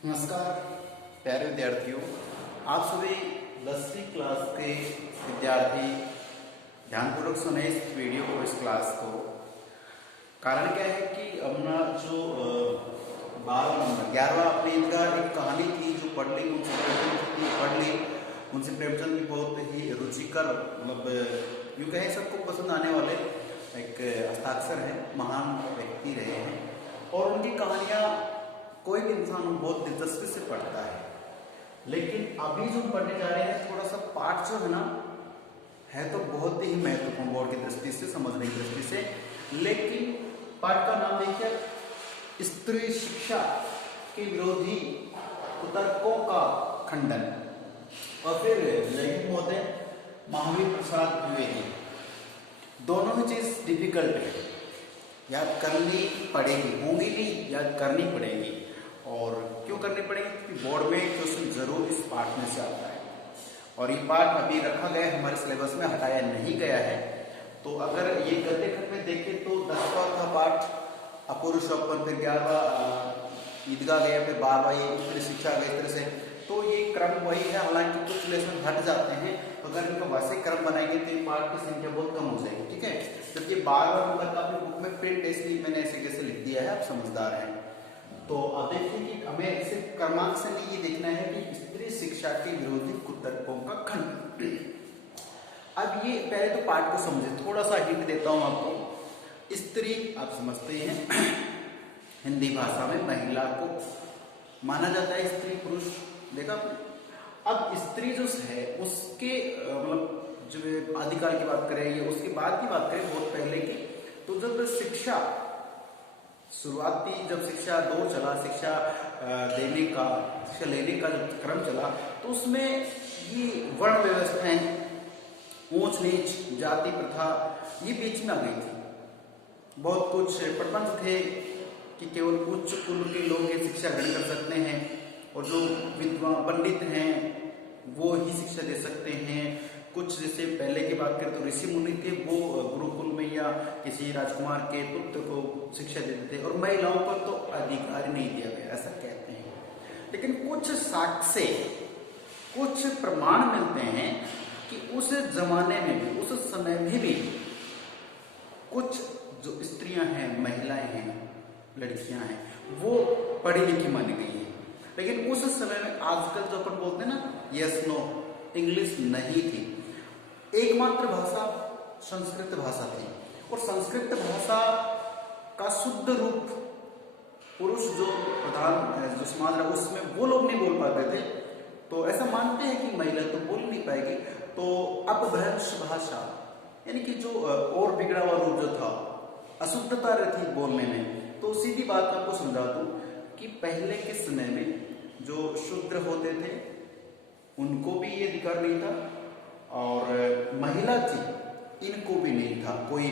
नमस्कार प्यारे विद्यार्थियों, आप सभी 10वीं क्लास के विद्यार्थी ध्यानपूर्वक सुने इस वीडियो को, इस क्लास को। कारण क्या है कि अपना जो 12 नंबर 11वां अपनी का एक कहानी थी जो पढ़ ली मुंशी प्रेमचंद की बहुत ही रुचिकर, मतलब यूँ कहें सबको पसंद आने वाले एक हस्ताक्षर है, महान व्यक्ति रहे हैं और उनकी कहानियाँ कोई भी इंसान बहुत दिलचस्पी से पढ़ता है। लेकिन अभी जो पढ़ने जा रहे हैं थोड़ा सा पाठ जो है ना, है तो बहुत ही महत्वपूर्ण बोर्ड की दृष्टि से, समझने की दृष्टि से। लेकिन पाठ का नाम देखिए, स्त्री शिक्षा के विरोधी कुतर्कों का खंडन। और फिर लेखक महोदय महावीर प्रसाद द्विवेदी। दोनों ही चीज डिफिकल्ट है, याद करनी पड़ेगी, होंगी नहीं, याद करनी पड़ेगी। और क्यों करनी पड़ेगी? क्योंकि बोर्ड में क्वेश्चन जरूर इस पाठ में से आता है और ये पाठ अभी रखा गया है, हमारे सिलेबस में हटाया नहीं गया है। तो अगर ये गद्य खंड में देखें तो 10वां था पाठ अपूर्व शोभन, फिर 11वां ईदगाह गया, फिर 12वां ये उत्तरी शिक्षा गई, इस तरह से। तो ये क्रम वही है, हालांकि कुछ लेसन हट जाते हैं। अगर इनका वैसे क्रम बनाएंगे तो ये पाठ की संख्या बहुत कम हो जाएगी, ठीक है। जबकि 12वां नंबर का अपनी बुक में प्रिंट है, इसलिए मैंने ऐसे कैसे लिख दिया है, आप समझदार हैं। तो अब देखिए कि हमें सिर्फ क्रमांक से नहीं ये देखना है कि स्त्री शिक्षा के विरोधी कुतर्कों का खंड। अब ये पहले तो पाठ को समझे, थोड़ा सा हिंट देता हूं आपको। स्त्री आप समझते हैं हिंदी भाषा में महिला को माना जाता है, स्त्री पुरुष देखा। अब स्त्री जो है उसके मतलब जो आदिकाल की बात करें या उसके बाद की बात करें, बहुत पहले की, तो जब शिक्षा शुरुआती, जब शिक्षा दौर चला, शिक्षा देने का, शिक्षा लेने का जब क्रम चला, तो उसमें ये वर्ण व्यवस्थाएं, ऊंच नीच, जाति प्रथा, ये बीच में आ गई थी। बहुत कुछ प्रबंध थे कि केवल उच्च कुल के लोग ये शिक्षा ग्रहण कर सकते हैं और जो विद्वान पंडित हैं वो ही शिक्षा दे सकते हैं। कुछ जैसे पहले की बात करें तो ऋषि मुनि थे, वो गुरुकुल में या किसी राजकुमार के पुत्र को शिक्षा देते थे और महिलाओं पर तो अधिकार नहीं दिया गया, ऐसा कहते हैं। लेकिन कुछ साक्ष्य, कुछ प्रमाण मिलते हैं कि उस जमाने में भी, उस समय में भी कुछ जो स्त्रियां हैं, महिलाएं हैं, लड़कियां हैं, वो पढ़ी लिखी मानी गई है। लेकिन उस समय में आजकल जो अपन बोलते हैं ना, यस नो, इंग्लिश नहीं थी। एकमात्र भाषा संस्कृत भाषा थी और संस्कृत भाषा का शुद्ध रूप पुरुष जो प्रधान जो समाज रहा उसमें वो लोग नहीं बोल पाते थे। तो ऐसा मानते हैं कि महिला तो बोल नहीं पाएगी। तो अपभ्रंश भाषा यानी कि जो और बिगड़ा हुआ रूप जो था, अशुद्धता रहती बोलने में। तो सीधी बात आपको समझा दूं कि पहले के समय में जो शूद्र होते थे उनको भी ये अधिकार नहीं था और महिला थी इनको भी नहीं था। कोई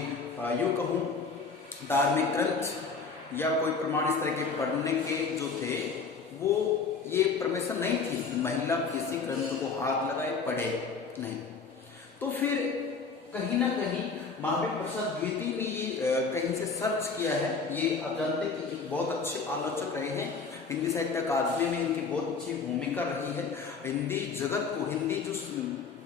यूं कहूं धार्मिक ग्रंथ या कोई प्रमाण इस तरह के पढ़ने के जो थे वो ये परमिशन नहीं थी कि महिला किसी ग्रंथ को हाथ लगाए, पढ़े नहीं। तो फिर कहीं ना कहीं महावीर प्रसाद द्विवेदी ने ये कहीं से सर्च किया है। ये आप जानते हैं कि बहुत अच्छे आलोचक रहे हैं, हिंदी साहित्य अकादमी में इनकी बहुत अच्छी भूमिका रही है। हिंदी जगत को, हिंदी जो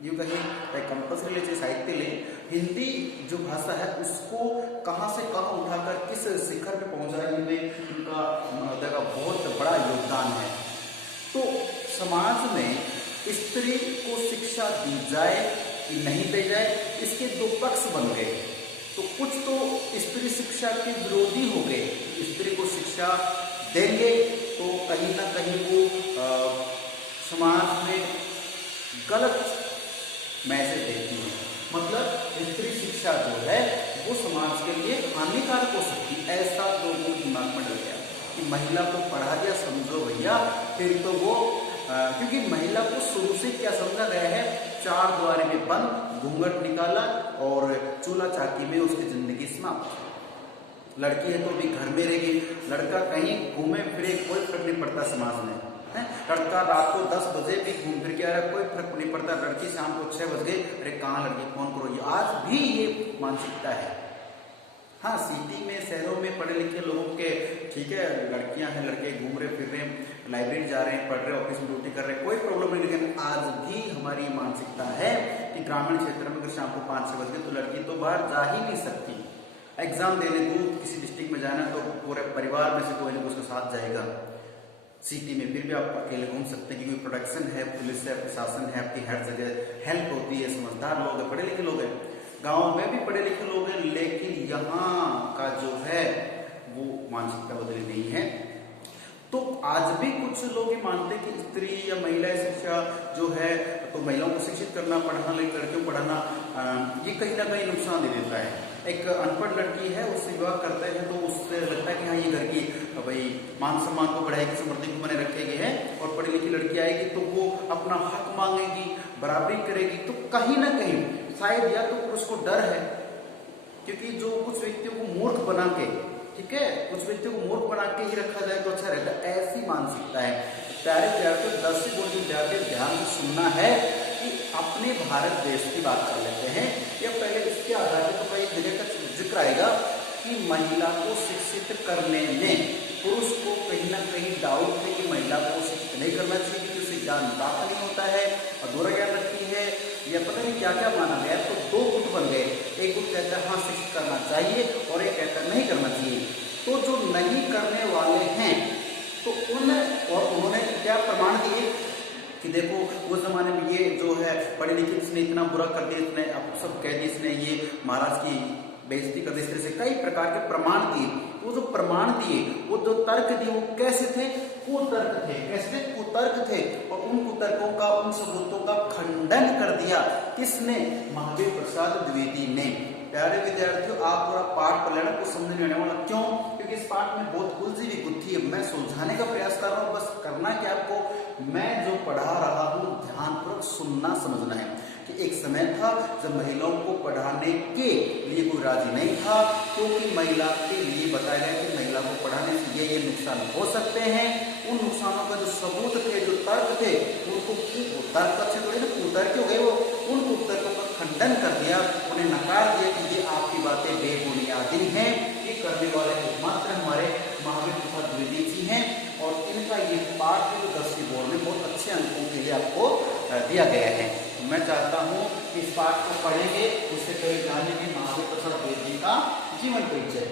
यूँ कहीं कंपल्सरी ले, साहित्य ले, हिंदी जो भाषा है उसको कहाँ से कहाँ उठाकर किस शिखर पे पहुंचाने में इनका बहुत बड़ा योगदान है। तो समाज में स्त्री को शिक्षा दी जाए कि नहीं दी जाए, इसके दो पक्ष बन गए। तो कुछ तो स्त्री शिक्षा के विरोधी हो गए, स्त्री को शिक्षा देंगे तो कहीं ना कहीं वो समाज में गलत मैसेज देती है। मतलब स्त्री शिक्षा जो है वो समाज के लिए हानिकारक हो सकती है, ऐसा लोगों के दिमाग में डल गया कि महिला को पढ़ा दिया, समझो भैया, फिर तो वो क्योंकि महिला को शुरू से क्या समझा गया है, चार द्वारे में बंद, घूंघट निकाला और चूल्हा चाकी में उसकी जिंदगी समाप्त। लड़की है तो भी घर में रहेगी, लड़का कहीं घूमे फिरे कोई फर्क नहीं पड़ता समाज में है। लड़का रात को 10 बजे भी घूम फिर के आ रहा है, कोई फर्क नहीं पड़ता। लड़की शाम को 6 बज गए, अरे कहाँ लड़की, फोन करो। ये आज भी ये मानसिकता है। हाँ, सिटी में, शहरों में पढ़े लिखे लोगों के ठीक है, लड़कियां हैं, लड़के घूम रहे फिर रहे, लाइब्रेरी जा रहे हैं, पढ़ रहे हैं, ऑफिस में ड्यूटी कर रहे हैं, कोई प्रॉब्लम नहीं। लेकिन आज भी हमारी मानसिकता है कि ग्रामीण क्षेत्र में अगर शाम को 5-6 बज गए तो लड़की तो बाहर जा ही नहीं सकती। एग्जाम देने दूर किसी डिस्ट्रिक्ट में जाना तो पूरे परिवार में से कोई ना कोई उसके साथ जाएगा। सिटी में फिर भी आप अकेले घूम सकते हैं क्योंकि प्रोटेक्शन है, पुलिस है, प्रशासन है, आपकी हर जगह हेल्प होती है, समझदार लोग हैं, पढ़े लिखे लोग हैं। गाँव में भी पढ़े लिखे लोग हैं, लेकिन यहाँ का जो है वो मानसिकता बदली नहीं है। तो आज भी कुछ लोग ये मानते हैं कि स्त्री या महिला शिक्षा जो है तो महिलाओं को शिक्षित करना, पढ़ाना, लेकिन लड़कियों को पढ़ाना ये कहीं ना कहीं नुकसान दे देता है। एक अनपढ़ लड़की है, उससे विवाह करते हैं तो उससे लगता है कि हाँ ये घर की भाई मान सम्मान को बढ़ाएगी, समृद्धि को बने रखेगी है। और पढ़ी लिखी लड़की आएगी तो वो अपना हक मांगेगी, बराबरी करेगी। तो कहीं ना कहीं शायद या तो पुरुष को डर है, क्योंकि जो कुछ व्यक्तियों को मूर्ख बना के, ठीक है, कुछ व्यक्तियों को मूर्ख बना के ही रखा जाए तो अच्छा रहता है, ऐसी मानसिकता है। प्यारे विद्यार्थियों, 10 से बोर्ड विद्यार्थी ध्यान से सुनना है कि अपने भारत देश की बात कर लेते हैं। या पहले इसके आधार पर तो कई जगह का जिक्र आएगा कि महिला को शिक्षित करने में पुरुष को कहीं ना कहीं डाउट है कि महिला को शिक्षित नहीं करना चाहिए क्योंकि उसे ज्ञान प्राप्त नहीं होता है, अधूरा ज्ञान रखती है, या पता नहीं क्या क्या माना गया। तो 2 गुट बन गए, एक गुट कहता है हाँ शिक्षित करना चाहिए और एक कहता है नहीं करना चाहिए। तो जो नहीं करने वाले हैं तो उन्होंने क्या प्रमाण दिए कि देखो उस जमाने में ये जो है पढ़े लिखे इसने इतना बुरा कर दिया, इसने अब सब कह दिया, इसने ये महाराज की बेइज्जती कर दी, इस तरह से कई प्रकार के प्रमाण दिए। वो जो प्रमाण दिए, वो जो तर्क दिए, वो कैसे थे? कुतर्क थे। कैसे थे? कुतर्क थे। और उन कुतर्कों का, उन सबूतों का खंडन कर दिया किसने? महावीर प्रसाद द्विवेदी ने। प्यारे विद्यार्थियों, आप पूरा पाठ पढ़ लेना, कुछ समझ नहीं आने वाला। क्यों? क्योंकि इस पाठ में बहुत उलझी हुई गुत्थी है। मैं सुलझाने का प्रयास कर रहा हूँ। बस करना क्या आपको, मैं जो पढ़ा रहा हूँ ध्यानपूर्वक सुनना, समझना है कि एक समय था जब महिलाओं को पढ़ाने के लिए कोई राजी नहीं था, क्योंकि महिला के लिए बताया गया कि महिला को पढ़ाने से ये नुकसान हो सकते हैं। उन नुकसानों का जो सबूत थे, जो तर्क थे, उनको तर्क अच्छे थोड़े ना कुतर्क हो गए, वो उन कुतर्कों का खंडन कर दिया, उन्हें नकार दिया कि ये आपकी बातें बेबुनियादी हैं। ये करने वाले एकमात्र हमारे महावीर प्रसाद द्विवेदी जी हैं। और इनका ये पाठ जो 10वीं बोर्ड में बहुत अच्छे अंकों के लिए आपको दिया गया है। तो मैं चाहता हूँ कि इस पाठ को पढ़ेंगे, उससे पहले जानेंगे महावीर प्रसाद द्विवेदी का जीवन परिचय।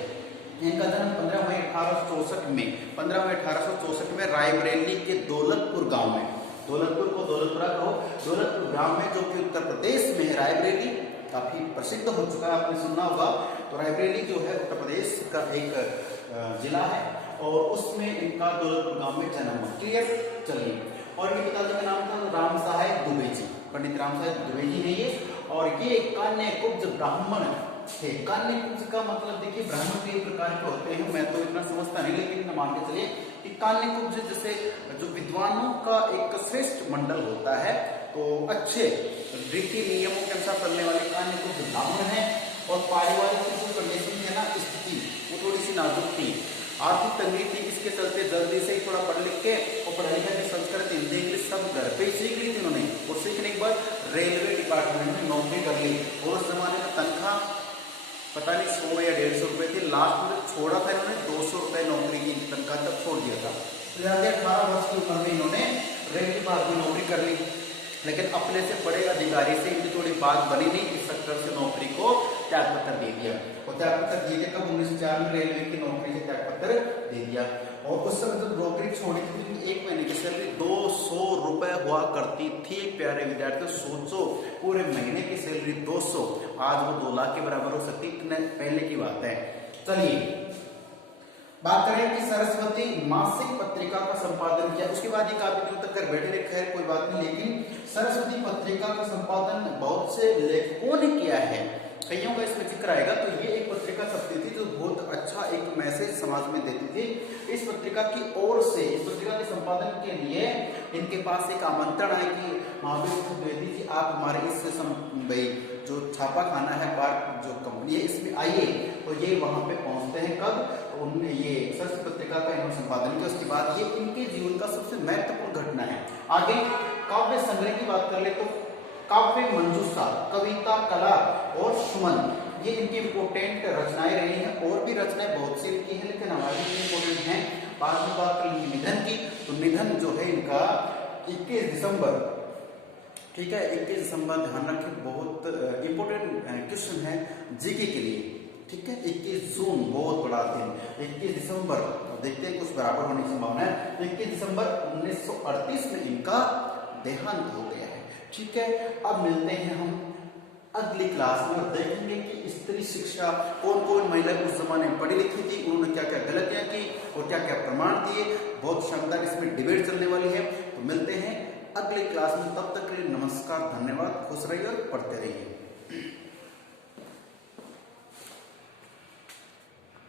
इनका जन्म 15 मई 1864 में 15 मई 1864 में रायबरेली के दौलतपुर गांव में, दौलतपुर को दौलतपुरा कहो, दौलतपुर गांव में जो कि उत्तर प्रदेश में है। रायबरेली काफी प्रसिद्ध हो चुका है, आपने सुना होगा। तो रायबरेली जो है उत्तर प्रदेश का एक जिला है और उसमें इनका दौलतपुर गांव में जन्म हुआ। क्लियर? चलिए। और ये पिताजी का नाम था राम साहेब दुबे जी, पंडित राम साहेब दुबे जी है ये। और ये कन्या कुब्ज ब्राह्मण थे। कन्या कुब्ज का मतलब देखिए, ब्राह्मण कई प्रकार के होते हैं, मैं तो इतना समझता नहीं, लेकिन मान के चलिए कि कन्या कुब्ज जैसे जो विद्वानों का एक श्रेष्ठ मंडल होता है, तो अच्छे रीति नियमों के अनुसार चलने वाले कन्या कुब्ज ब्राह्मण है। और पारिवारिक जो कंडीशन है ना, स्थिति वो थोड़ी सी नाजुक थी, आर्थिक तंगी थी। इसके चलते जल्दी से ही थोड़ा पढ़ लिख के और पढ़ाई लिखाई की संस्कृत, हिंदी, इंग्लिश सब घर पे ही सीख ली थी उन्होंने। और सीखने के बाद रेलवे डिपार्टमेंट में नौकरी कर ली। और उस जमाने में तनख्वाह पता नहीं 100 या 150 रुपये थी। लास्ट में छोड़ा था इन्होंने 200 रुपये नौकरी की तनख्वाह तक छोड़ दिया था। तो 18 वर्ष की उम्र में इन्होंने रेलवे विभाग में नौकरी कर ली। लेकिन अपने से बड़े अधिकारी से इनकी थोड़ी बात बनी नहीं, इस चक्कर से नौकरी को त्यागपत्र दे दिया। और त्यागपत्र दिए थे कब? 1904 में रेलवे की नौकरी से त्यागपत्र दे दिया। और उस समय जब नौकरी छोड़ी थी, 1 महीने की सैलरी 200 रुपए हुआ करती थी। प्यारे विद्यार्थियों, सोचो, पूरे महीने की सैलरी 200, आज वो 2 लाख के बराबर हो सकती, इतने पहले की बात है। चलिए बात करें कि सरस्वती मासिक पत्रिका का संपादन किया। उसके बाद ही काफी दिनों तक घर बैठे रहे, खैर कोई बात नहीं, लेकिन सरस्वती पत्रिका का संपादन बहुत से लेखकों ने किया है, कईयों का इसमें जिक्र आएगा। तो ये एक पत्रिका छपती थी जो बहुत अच्छा एक मैसेज समाज में देती थी। इस पत्रिका की ओर से, इस पत्रिका के संपादन के लिए इनके पास एक आमंत्रण आया कि महावीर द्विवेदी जी, आप हमारे इस भाई जो छापा खाना है, पार्क जो कंपनी है, इसमें आइए। तो ये वहां पे पहुंचते हैं कब? तो उन्होंने ये सरस्वती पत्रिका का इन्होंने संपादन किया। उसके बाद ये इनके जीवन का सबसे महत्वपूर्ण घटना है। आगे काव्य संग्रह की बात कर ले तो काव्य मंजूषा, कविता कला और सुमन, ये इनकी इंपोर्टेंट रचनाएं रही हैं। और भी रचनाएं बहुत सी लिखी हैं, लेकिन हमारी इंपोर्टेंट हैं। बाद में बात करेंगे निधन की। तो निधन जो है इनका 21 दिसंबर, ठीक है, 21 दिसंबर ध्यान रखें, बहुत इंपॉर्टेंट क्वेश्चन है जीके के लिए, ठीक है। 21 जून बहुत बड़ा दिन, 21 दिसंबर देखते हैं कुछ बराबर होने की संभावना है। 21 दिसंबर 1938 में इनका देहांत हो गया है, ठीक है। अब मिलते हैं हम अगली क्लास में और देखेंगे कि स्त्री शिक्षा कौन कौन महिलाएं उस जमाने में पढ़ी लिखी थी, उन्होंने क्या क्या गलतियां की और क्या क्या प्रमाण दिए। बहुत शानदार इसमें डिबेट चलने वाली है। तो मिलते हैं अगली क्लास में, तब तक के लिए नमस्कार, धन्यवाद, खुश रहिए और पढ़ते रहिए।